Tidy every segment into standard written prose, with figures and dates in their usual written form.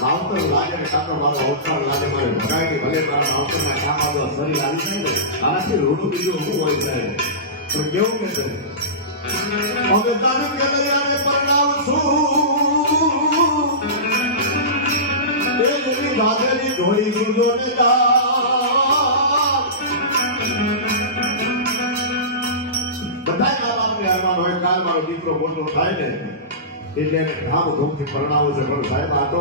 માવતર લાગે ને કાતો મારો અવતાર લાગે મારે ભગાઈ ભલે મારા માવતરના કામ આગળ શરીર આવી જાય ને આનાથી રોડું બીજું શું હોય છે પણ કેવું કે છે હવે તારું કે લઈને પરણાવશું તે જેવી ગાજરી ઢોળી ગુંજો ને બધા કામ આપણે આમાં હોય કાલ મારો દીકરો મોટો થાય ને એટલે ધામ ધૂમથી પરણાવો છે પણ સાહેબ આ તો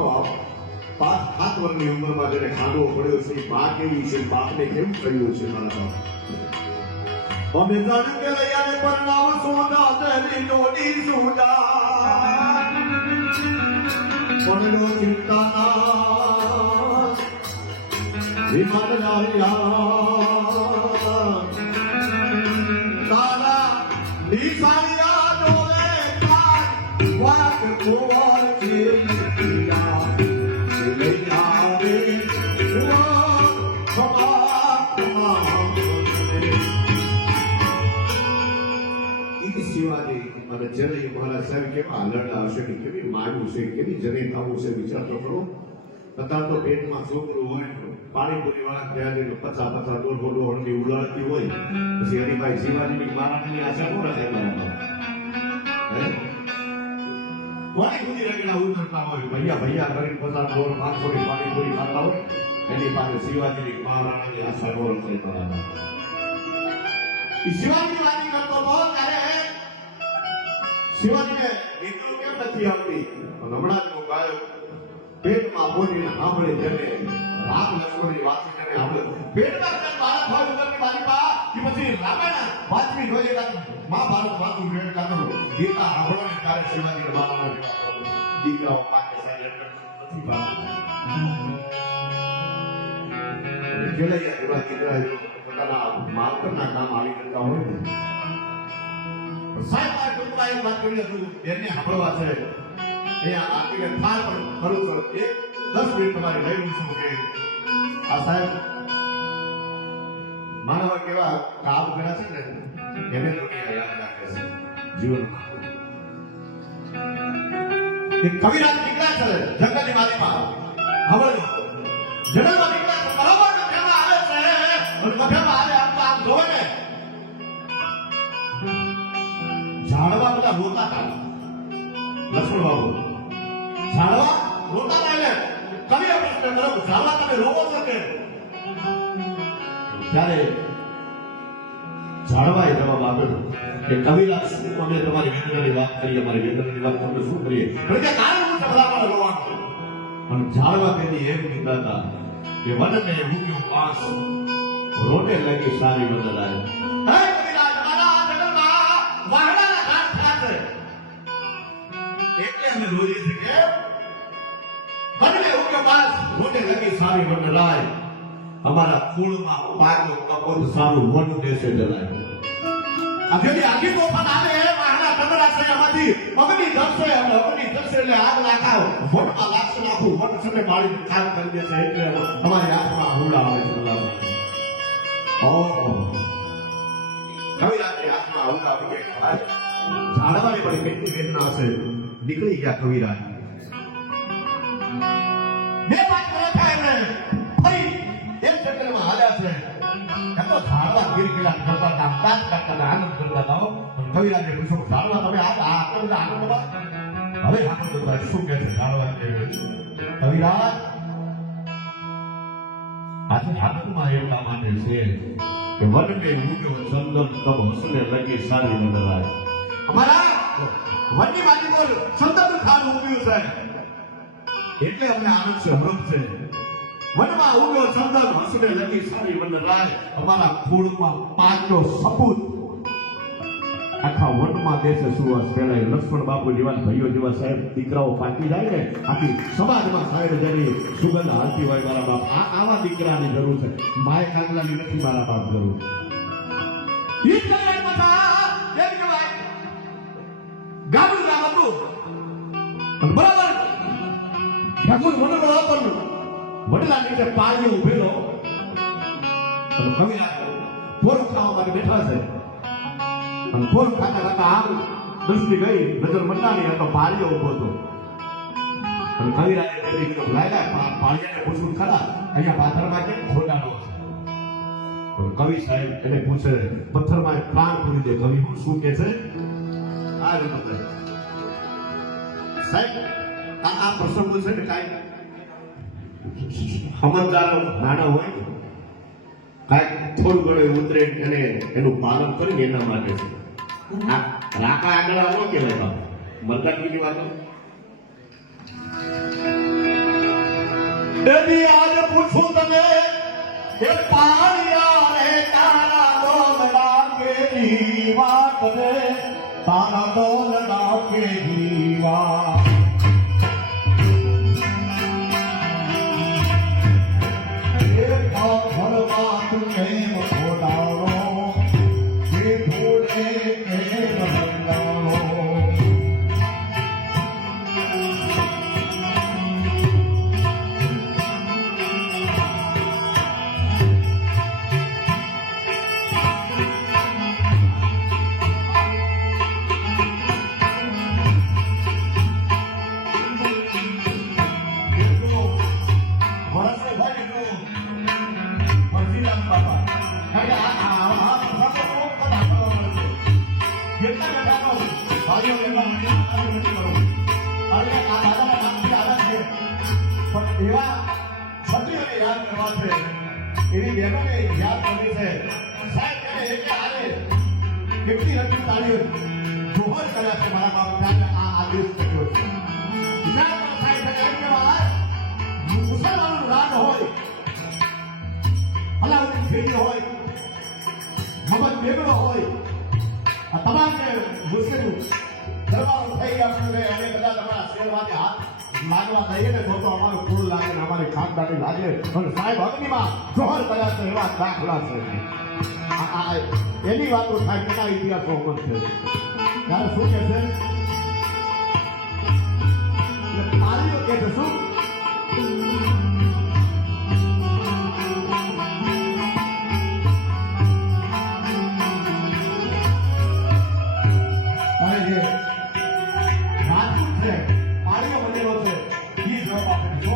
5-7 વર્ષની ઉંમરમાં જેને ખાંડવો પડ્યો છે બા કેવી છે બાપને કેમ કહ્યું છે મારા બાપ અમે જાણ કે લઈને પરણાવો સોના તેની ડોડી સુડા પડ્યો ચિંતા ના વિમાન લાયા તારા નિશાળિયા ડોલે વાત કોર છે પિયા લૈયા રે શિવાજી અને જનઈ મહારાજ સાહેબ કેવા લડડા હશે કે કેવી માગવું છે કેવી જનઈ થવું છે વિચાર તો કરો અત્યારે તો પેટમાં છોકરું હોય પાણીપુરી વાળા ત્યાં જઈને 50-50 દોઢ હળની ઉલાળતી હોય પછી હરિભાઈ શિવાજીની મહારાજની આશા કોણ રાખે મારા કોની ખુદી રગડા ઉતરતા હોય ભૈયા ભૈયા કરીને 50 દોઢ 500 ની પાણીપુરી ખાતા હોય એની પાસે શિવાજીની મહારાજની આશા કોણ રાખે મારા શિવાજી વાતી કરતો હતો ત્યારે શિવાજીને નીકળું કેમ નથી આવતી હમણાં જ હું ગાયો પેટમાં બોલીને સાંભળી જને રામ લક્ષ્મણની વાત કરીને સાંભળે પેટમાં જન બાળક હોય ઉદરની બાજુમાં કે પછી રામાયણ વાંચવી જોઈએ મહાભારત વાંચવું જોઈએ કાતો ગીતા સાંભળવાની ત્યારે શિવાજીને બાળકના દીકરાઓ પાસે સાયલેન્ટ નથી પાડતા ખેલૈયા જેવા દીકરા પોતાના માવતરના કામ આવી કરતા હોય ને સાહેબ આ ટૂંકમાં એક વાત કરી હતું એને સાંભળવા છે એ આપીને થાળ પણ ખરું છું 10 મિનિટ તમારે લઈ લઉં છું કે આ સાહેબ માનવ કેવા કામ કર્યા છે ને એને દુનિયા યાદ રાખે છે જીવનમાં એક કવિરાજ નીકળ્યા છે જંગલની વાડીમાં સાંભળજો જંગલમાં નીકળ્યા છે બરાબર કથામાં આવે છે અને કથામાં આવે આમ જોવે ને ઝાડવા બધા રોતા હતા લક્ષ્મણ બાબુ ઝાડવા રોતા હતા એટલે કવિ પ્રશ્ન કરો ઝાડવા તમે રોવો છો કે ત્યારે ઝાડવાએ જવાબ આપ્યો કે કવિરાજ અમે તમારી વેદનાની વાત કરીએ અમારી વેદનાની વાત તમને શું કરીએ કારણ કે કારણ શું છે બધા મારે રોવાનું અને ઝાડવા તેથી એમ કીધા હતા કે વન મેં ઉગ્યો પાસ રોટે લગી સારી બદલ આવી એટલે અમે રોઈએ છીએ કે મને ઉકે બાસ મોટે લગી સારી વંદલાય અમારા કુળમાં પાકો કપોત સારું વન દેશે જલાય આ જેની આખી તોફાન આવે મહાના તમરા સયામાંથી મગની ધરશે અને અગની ધરશે એટલે આગ લાખાવ વનમાં લાગશે નાખું વન સમે બાળી કામ કરી દે છે એટલે તમારી આંખમાં હુડા આવે છે ઓહો કવિરાજની આંખમાં હુડા આવી ગયા ઝાડવાની પણ કેટલી વેદના હશે નીકળી ગયા કવિરાજ બે પાંચ વર્ષ થાય ને ફરી એક જંગલમાં હાલ્યા છે એમ તો ઝાડવા ગીરગીરા કરતા હતા દાંત કાઢતા આનંદ કરતા હતા કવિરાજે પૂછ્યું ઝાડવા તમે આ બધા આનંદમાં હવે આનંદ કરતા શું કહે છે ઝાડવા કવિરાજ આજે આનંદમાં એટલા માને છે કે વન મેં ઉગ્યો ચંદન તબ હસને લગી સારી નજરાય અમારા વનની માટી પર ચંદન ખાન ઉગ્યું છે એટલે અમને આનંદ છે અમૃત છે વનમાં ઉગ્યો ચંદન હસને લગી સારી નજરાય અમારા કુળમાં પાંચો સપૂત આખા વનમાં દેશે સુવાસ ફેલાય લક્ષ્મણ બાપુ જેવા ભાઈઓ જેવા સાહેબ દીકરાઓ પાકી જાય ને આખી સમાજમાં સાહેબ જેની સુગંધ હાલતી હોય મારા બાપ આવા દીકરાની જરૂર છે માય કાંગલાની નથી મારા બાપ જરૂર ગામનું નામ હતું બરાબર ઠાકુર મને બરાબર વડલા નીચે પાણી ઉભેલો કવિરાજ પોરું ખાવા માટે બેઠા છે અને ફૂલ ખાતા ખાતા આમ દૃષ્ટિ ગઈ નજર મંડાણી હતો પાળીઓ ઉભો હતો અને કવિરાજે તેથી કીધું લાયલા પાળિયાને પૂછું ખરા અહીંયા પાથરમાં કેમ ખોડાનો છે કવિ સાહેબ એને પૂછે પથ્થરમાં પ્રાણ પૂરી દે કવિ શું કે છે આ રીતે સાહેબ આ પ્રસંગો છે ને કાંઈ સમજદાર નાના હોય કાંઈક થોડું ઘણું ઉતરે અને એનું પાલન કરીને એના માટે છે આ રાકા આગળ આવો કહેવાય બાપ મરદાનગીની વાતો એની આજ પૂછું તને એ પાળિયા રે તારા દોલડા કેરી વાત રે તારા દોલડા કેરી વાત એવા સતીઓને યાદ કરવા છે એની બહેનોને યાદ કરવી છે સાહેબ કહે એટલે આને કેટલી રકમ તાળીઓ જોહર કર્યા છે મારા બાપ ત્યારે આ આદેશ કર્યો છે વિચારવાનો સાહેબ એમ કહેવાય મુસલમાનનું રાજ હોય અલાઉદ્દીન ખિલજી હોય મોહમ્મદ બેગડો હોય આ તમામને મુસ્લિમ દરબારો થઈ ગયા અને અમે બધા તમારા શેરવાને હાથ લાગવા દઈએ ને તો અમારું ફૂલ લાગે ને અમારી ખાનદાની લાગે અને સાહેબ અગ્નિમાં જોહર કર્યા છે એવા દાખલા છે એની વાતો થાય કેટલા ઇતિહાસો અમર છે ત્યારે શું કે છે તાલીઓ કે છે શું રાજપૂત છે પાળીઓ બનેલો છે એ જવાબ આપે છો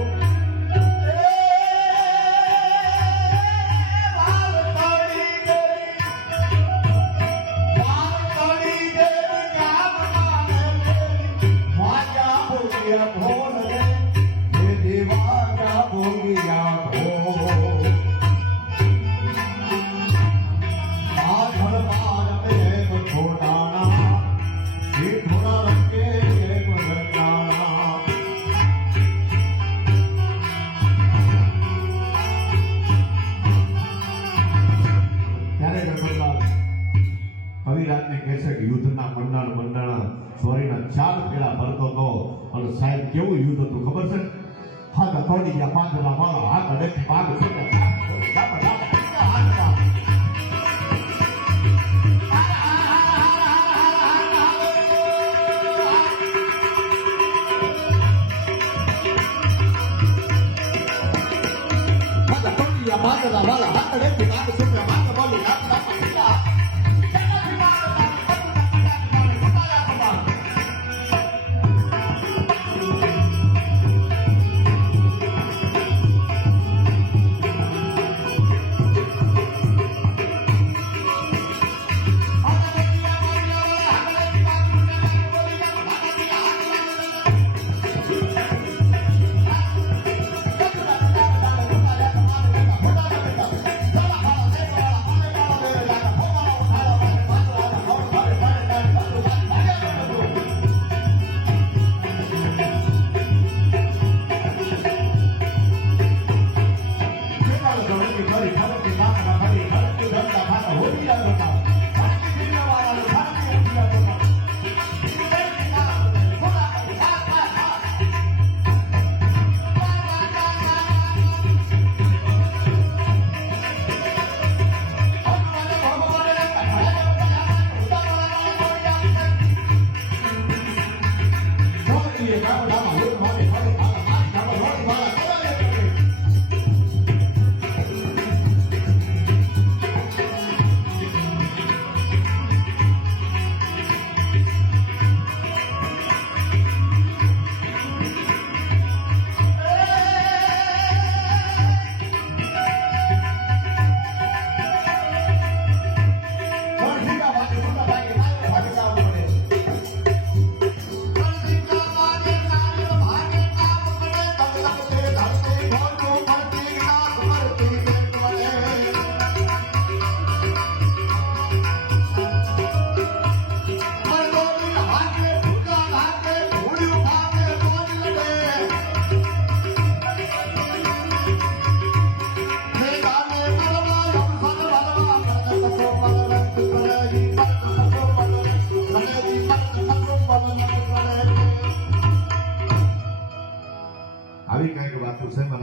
કવિરાજને કહે છે કે યુદ્ધના મંડાણા સોરીના 4 ફેરા ભરતો હતો અને સાહેબ કેવું યુદ્ધ હતું ખબર છે હાથ તોડી ગયા પાંદડા મારો હાથ અડેથી ભાગ પાંદડા મારા હાથ અડેથી ભાગ છોકરા ભાગ બોલી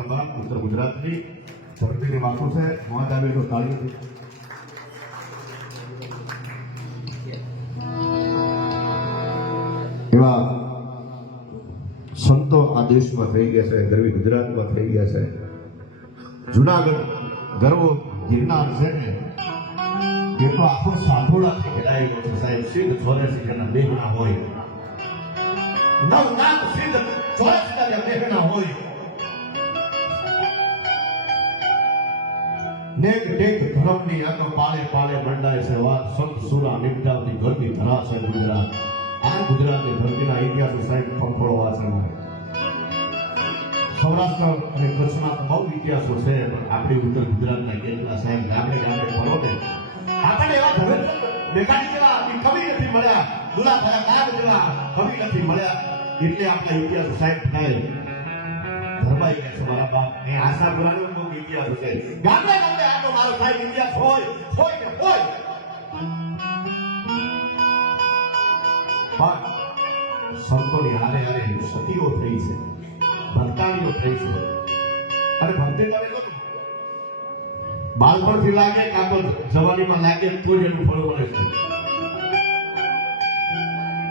મારા બાપ ઉત્તર ગુજરાતની ધરતીની વાતો છે. મોજ આવે તો તાળીઓથી. એવા સંતો આ દેશમાં થઈ ગયા છે, ગરવી ગુજરાતમાં થઈ ગયા છે. જુનાગઢ ગરવો ગિરનાર છે ને એ તો આખો સાંભોળાથી ઘેરાયેલો છે સાહેબ. સિદ્ધ 84 જેના બેહના હોય, નવનાથ સિદ્ધ 84 જેના બેહના હોય, નેક ટેક ધર્મની આ તો પાળે પાળે મંડાય છે વાત. સંત સુરા નિપજાવતી ગરવી ધરા છે ગુજરાત. આ ગુજરાતની ધરતીના ઇતિહાસો સાહેબ પંખોળવા છે. સૌરાષ્ટ્ર અને કચ્છના તો બહુ ઇતિહાસો છે, પણ આપણી ઉત્તર ગુજરાતના કેટલા સાહેબ ગામડે ગામડે ફરો ને આપણને એવા ધવેન્દ્ર મેઘાણી જેવા કવિ નથી મળ્યા, દુલા ભરાકાગ જેવા કવિ નથી મળ્યા. એટલે આપણા ઇતિહાસો સાહેબ થાય ધરબાઈ ગયા છે મારા બાપ. એ આશાપુરાનો બહુ ઇતિહાસ છે. ગામડે ગામડે આ તો મારો સાહેબ ઇતિહાસ હોય હોય ને હોય. પણ સંતોની હારે હારે સતીઓ થઈ છે, ભક્તાણીઓ થઈ છે. અને ભક્તિ કરે તો બાળપણથી લાગે કાં તો જવાનીમાં લાગે તો જ એનું ફળ મળે છે.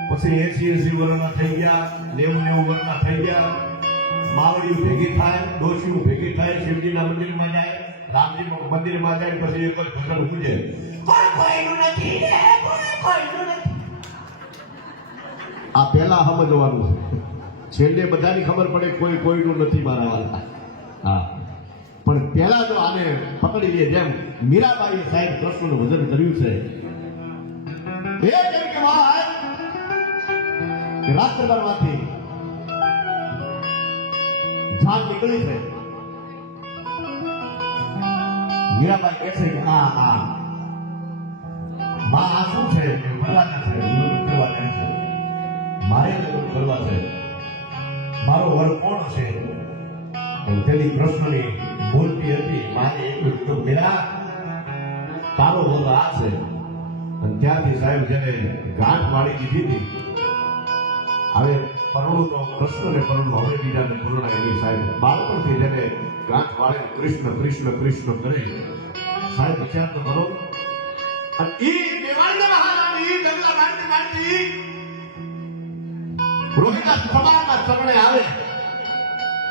પછી 80 વર્ષના થઈ ગયા, 90 વર્ષના થઈ ગયા, માવડીઓ ભેગી થાય, ડોશીઓ ભેગી થાય, શિવજીના મંદિરમાં જાય, રામજી મંદિરમાં જાય, પછી એક જ ભજન પૂજે, કોઈનું નથી રે, કોઈનું નથી. આ પહેલા સમજવાનું છે. છેલ્લે બધાની ખબર પડે કોઈ કોઈનું નથી મારા વાળા. હા, પણ પહેલા જો આને પકડી લે, જેમ મીરાબાઈએ સાહેબ કૃષ્ણનું ભજન કર્યું છે. એ કેમ કે વાત કે રાત્રભરમાંથી જાન નીકળી છે. મીરાબાઈ કહે છે કે આ બા આ શું છે? ભરવાના છે, કરવા જાય છે, મારે લગ્ન કરવા છે, મારો વર કોણ છે? તેની કૃષ્ણની બોલતી હતી. મારે એટલું કીધું, મીરા તારો વર આ છે. અને ત્યાંથી સાહેબ જેને ગાંઠ વાળી દીધી હતી, હવે પરણું તો કૃષ્ણને પરણું, હવે બીજાને પરણાય નહીં સાહેબ. બાળપણથી જેને ગાંઠ વાળે કૃષ્ણ કૃષ્ણ કૃષ્ણ કરે સાહેબ, વિચાર તો કરો. અને ઈ દેવાળના મહારાણી ડગલા મારતી મારતી રોહિતા સમાજના ચરણે આવે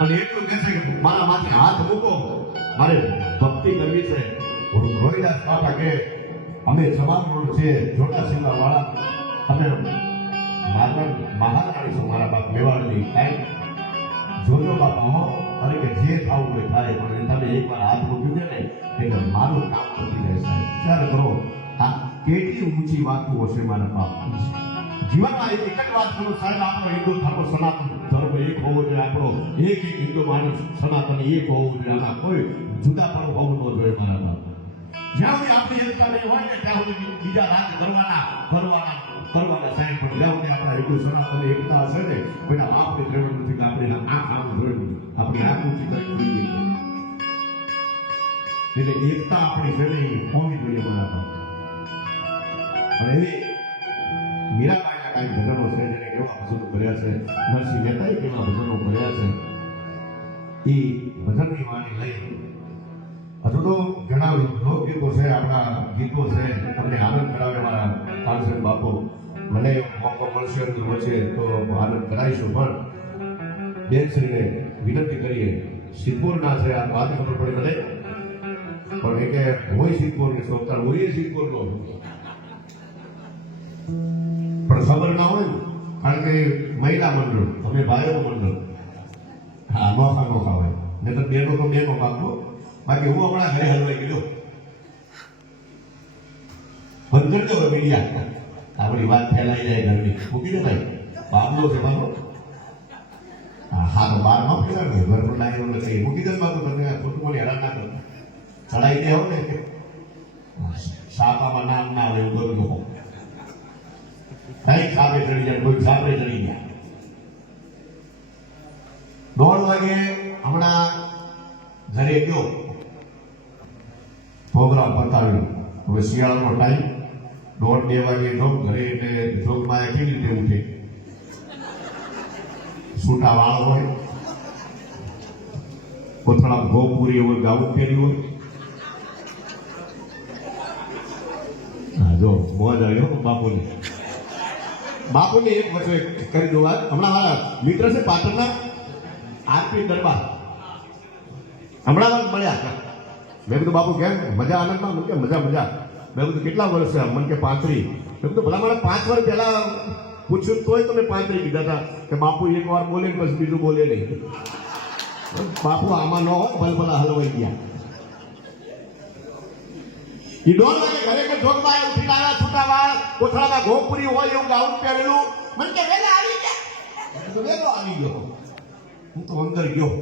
અને એટલું કહે છે કે મારા માથે હાથ મૂકો, મારે ભક્તિ કરવી છે. રોહિદાસ બાપા કે અમે સમાજ છે, જોડા સિંગા વાળા, તમે મહારાણી છો મારા બાપ મેવાડની. કાંઈ જોજો બાપા હો, અરે કે જે થવું હોય થાય, પણ તમે એકવાર હાથ મૂક્યું છે ને એટલે મારું કામ નથી રહે સાહેબ. વિચાર કરો આ કેટલી ઊંચી વાતો હશે મારા બાપ. જીવનમાં એક જ વાત કરું સાહેબ, આપણો હિન્દુ ધર્મ સનાતન ધર્મ એક હોવો જોઈએ. આપણો એક હિન્દુ માણસ સનાતન એક હોવું જોઈએ. આમાં કોઈ જુદા પણ હોવું ન જોઈએ મારા બાપ. જ્યાં સુધી આપણી એકતા નહીં હોય ને ત્યાં સુધી બીજા રાજ કરવાના સાહેબ. પણ જ્યાં સુધી આપણા હિન્દુ સનાતન એકતા હશે ને કોઈના બાપની પ્રેરણા નથી કે આપણે આ કામ જોયું, આપણી આંખ ઊંચી કરી જોઈએ. એટલે એકતા આપણી છે ને હોવી જોઈએ મારા બાપ. અને એવી મીરાબાઈના કાંઈ ભજનો છે, જેને કેવા ભજનો કર્યા છે, નરસિંહ મહેતાએ કેવા ભજનો કર્યા છે. એ ભજનની વાણી લઈ હજુ તો ઘણા લોકગીતો છે, આપણા ગીતો છે, તમને આનંદ કરાવે મારા કાનસેન બાપુ. મને મોકો મળશે વચ્ચે તો આનંદ કરાવીશું. પણ બેનશ્રીને વિનંતી કરીએ, સિદ્ધપુરના છે, આ વાત ખબર પડી મને, પણ એ કે હોય સિદ્ધપુરની સોચતા હોય સિદ્ધપુરનો પણ ખબર ના હોય, કારણ કે મહિલા મંડળ, અમે ભાઈઓ મંડળ. હા, નોખા હોય ને તો બેનો પાકો. બાકી હું હમણાં ઘરે હલવાઈ ગયો બંધ કરી દો મીડિયા, આપણી વાત ફેલાઈ જાય ઘરની. મૂકી દે ભાઈ, બાબલો છે બાબલો. હા તો બહાર ન ફેલાવે, ઘર પર લાગેલો નથી. મૂકી દે બાબુ, તમને કુટુંબોને હેરાન ના કરો. ચડાઈ દે હો ને સાપામાં નામ ના આવે એવું બધું. કઈક સાપે ચડી જાય, કોઈ સાપે ચડી ગયા. 1:30 વાગે હમણાં ઘરે ગયો, પ્રોગ્રામ પતાવ્યો. હવે શિયાળાનો ટાઈમ, 1:30-2 વાગે જો ઘરે, એટલે જોગમાં કેવી રીતે ઉઠે? છૂટા વાળ હોય કોથળા ઘોપુરી હોય ગાવું પહેર્યું હોય. હા જો મોજ આવ્યો બાપુની. બાપુની એક વસ્તુ કરી દઉં વાત. હમણાં મારા મિત્ર છે પાટણના આરપી દરબાર હમણાં મળ્યા. મેં કીધું બાપુ કેમ મજા આનંદમાં? મને કે મજા મજા. મેં કીધું કેટલા વર્ષ છે? મને કે 35. મેં કીધું ભલા મારે 5 વર્ષ પહેલા પૂછ્યું તોય તમે 35 કીધા હતા કે બાપુ એક વાર બોલે ને પછી બીજું બોલે નહીં. બાપુ આમાં ન હોય ભલભલા હલવાઈ ગયા. એ ડોલ વાગે ઘરે કે ઢોકમાં ઉઠી લાવ્યા છૂટા વાળ કોથળામાં ઘોપુરી હોય એવું ગાઉન પહેરેલું. મને કે વેલા આવી ગયા. વેલો આવી ગયો. હું તો અંદર ગયો.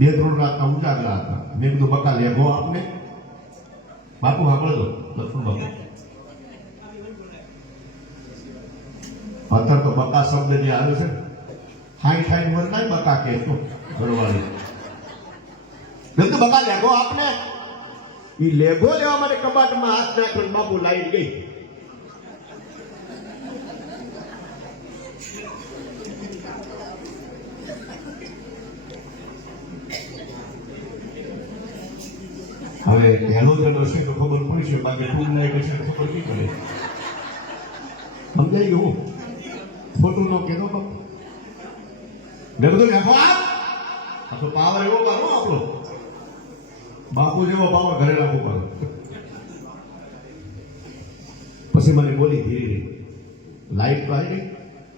2-3 રાતના ઉજાગરા હતા. મેં કીધું બકા લેગો આપને. બાપુ સાંભળો લખું બાપુ. અત્યારે તો બકા શબ્દ જે આવે છે હાઈ વર નહીં બકા કે ઘરવાળી. મેં તો બકા લેગો આપને. એ લેગો લેવા માટે કબાટમાં હાથ નાખ્યો. બાપુ લાઈટ ગઈ. હવે હેલોજન હશે તો ખબર પડશે, બાકી ટૂલ લાઈટ હશે તો ખબર નહીં પડે. સમજાઈ ગયું? ખોટું ન કહેતો બાપુ. મેં બધું નાખો આ તો પાવર એવો કરો આપણો. બાપુ જેવો પાવર ઘરે રાખવું પડે. પછી મને બોલી ધીરે ધીરે લાઈટ તો આવી ગઈ.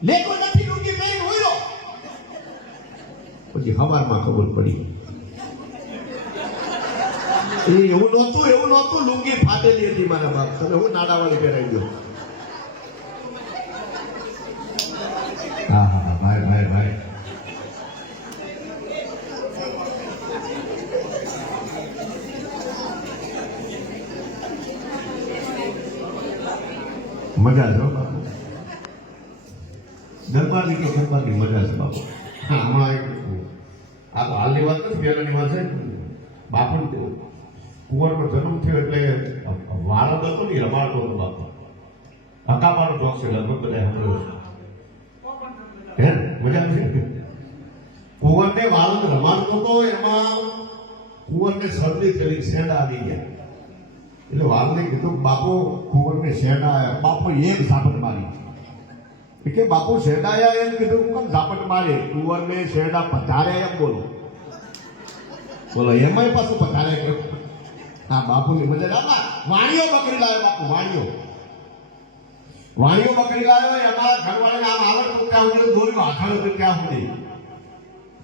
લેકો નથી લુંગી પહેરી હોયો. પછી હવારમાં ખબર પડી એવું નહોતું લુંગી ફાટેલી હતી મારા બાપ. તમે હું નાડાવાળી પહેરાઈ ગયો. હા હા ભાઈ મજા છે બાપુ. દરબારની કે દરબારની મજા છે બાપુ. હા હમણાં આ તો હાલની વાત નથી, પહેલાની વાત છે. બાપુ કુંવરનો જન્મ થયો એટલે વાળદ હતો ને રમાડતો હતો બાપુ. હકાબાનો જોક છે લગભગ બધા સાંભળ્યો છે. હે મજા છે. કુંવરને વાળદ રમાડતો હતો. એમાં કુંવરને શરદી થયેલી, શેંડા આવી ગયા. એટલે વાળને કીધું બાપુ કુંવરને શેંડા આવ્યા. બાપુ એક ઝાપટ મારી. કે બાપુ શેંડા આવ્યા એમ કીધું. કેમ ઝાપટ મારે? કુંવરને શેંડા પધારે એમ બોલો. એમાંય પાછું પધારે કે હા બાપુની મજા. આમાં વાણીઓ બકરી લાવ્યો બાપુ. વાણીઓ બકરી લાવ્યો. અમારા ઘરવાળાને આમ આવડતું ત્યાં સુધી દોર્યું હાથાડો તો ત્યાં સુધી.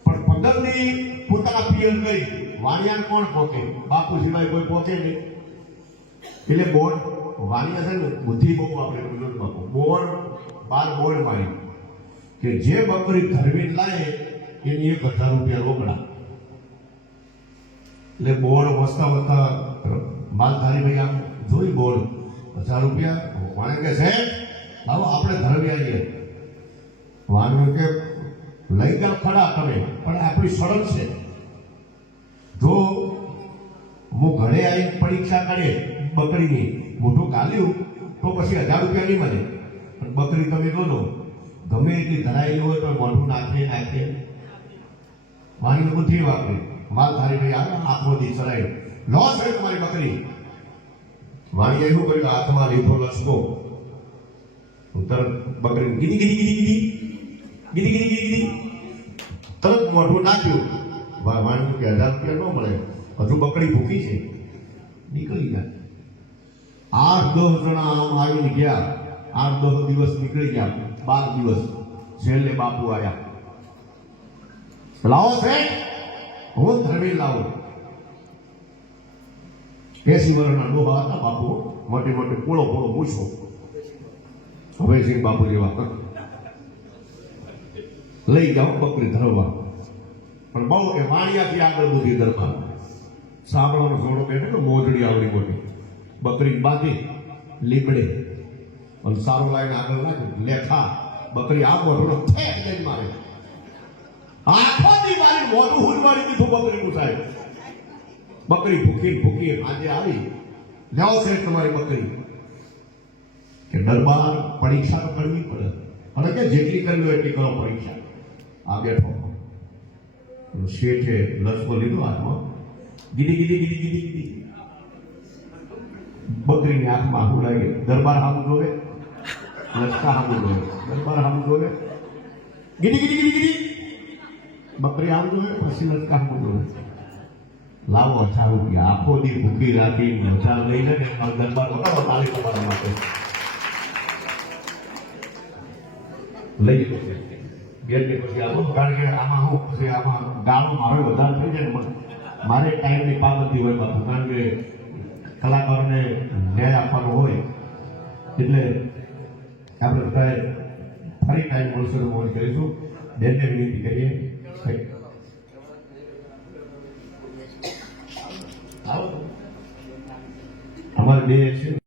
પણ પગલની પોતાના પિયર કરી વાણિયાને કોણ પોકે? બાપુ સિવાય કોઈ પોકે નહીં. એટલે બોર્ડ વાણિયા છે ને બુદ્ધિ બહુ આપણે બાપુ. બોર્ડ 12 બોર્ડ મારી કે જે બકરી ધરવી લાવે એની 1000 રૂપિયા રોકડા. એટલે બોર્ડ વસતા માલધારી ભાઈ આમ જોઈ બોર્ડ 1000 રૂપિયા. વાણે કે છે આવો આપણે ધરવી આવીએ. વાણિયો કે લઈ ગયા ખરા તમે, પણ આપણી સળંગ છે. જો હું ઘરે આવી પરીક્ષા કરે બકરીની મોઢું ગાલ્યું તો પછી 1000 રૂપિયા નહીં મળે. પણ બકરી તમે જોજો ગમે એટલી ધરાયેલી હોય તો મોઢું નાખે. વાણીઓ બુદ્ધિ વાપરે. માલધારી ભાઈ આવે આખો દી ચડાય લો છે તમારી બકરી. વાણીએ એવું કર્યું, હાથમાં લીધો લસકો. તરત બકરી ગીરી ગીરી ગીરી ગીરી ગીરી ગીરી ગીરી ગીરી તરત મોઢું નાખ્યું. વાણી કે 1000 રૂપિયા ન મળે, હજુ બકરી ભૂખી છે. નીકળી ગયા. 8-10 જણા આમ આવીને ગયા. 8-10 દિવસ નીકળી ગયા. 12 દિવસ છેલ્લે બાપુ આવ્યા. લાવો સાહેબ હું ધરવી લાવું. 80 વર્ષના ડોહા હતા બાપુ. મોટી મોટી પોળો મૂછો. હવે સિંહ બાપુ જેવા લઈ જાઓ બકરી ધરવા. પણ બહુ એ વાણિયાથી આગળ બધી દરબાર સાંભળવાનો ઘોડો બેઠો મોજડી આવડી મોટી બકરી બાંધી લીમડે અને સારો લાઈને આગળ નાખ્યું. લેખા બકરી આ મોઢું ફેંક લઈને મારે. આખો દી મારી મોઢું હુલવાડી દીધું બકરીનું સાહેબ. બકરી ભૂખી આજે આવી. જાઓ છે તમારી બકરી. કે દરબાર પરીક્ષા તો કરવી પડે. અને કે જેટલી કરવી હોય એટલી કરો પરીક્ષા. આ બેઠો શેઠે લસકો લીધો હાથમાં, ગીડી ગીડી ગીડી ગીડી ગીડી બકરીની આંખમાં આહું લાગે. દરબાર હામું જોવે, લસકા હામું જોવે, દરબાર હામું જોવે, ગીડી ગીડી ગીડી ગીડી બકરી આમ જોવે, પછી લસકા હામું જોવે. લાવો 8 રૂપિયા, આખો દી ભૂખી રાખી મજા લઈને દરબાર વગાડો તાળી તમારા માટે. લઈ જતો ઘેર કે પછી આવો, કારણ કે આમાં હું પછી આમાં ગાળો મારો વધારે થઈ જાય ને, મારે ટાઈમની પાબંદી હોય બાપુ, કારણ કે કલાકારોને ન્યાય આપવાનો હોય. એટલે આપણે બધા ફરી ટાઈમ મળશે તો મોજ કરીશું. બેનને વિનંતી કરીએ અમારે બે છે.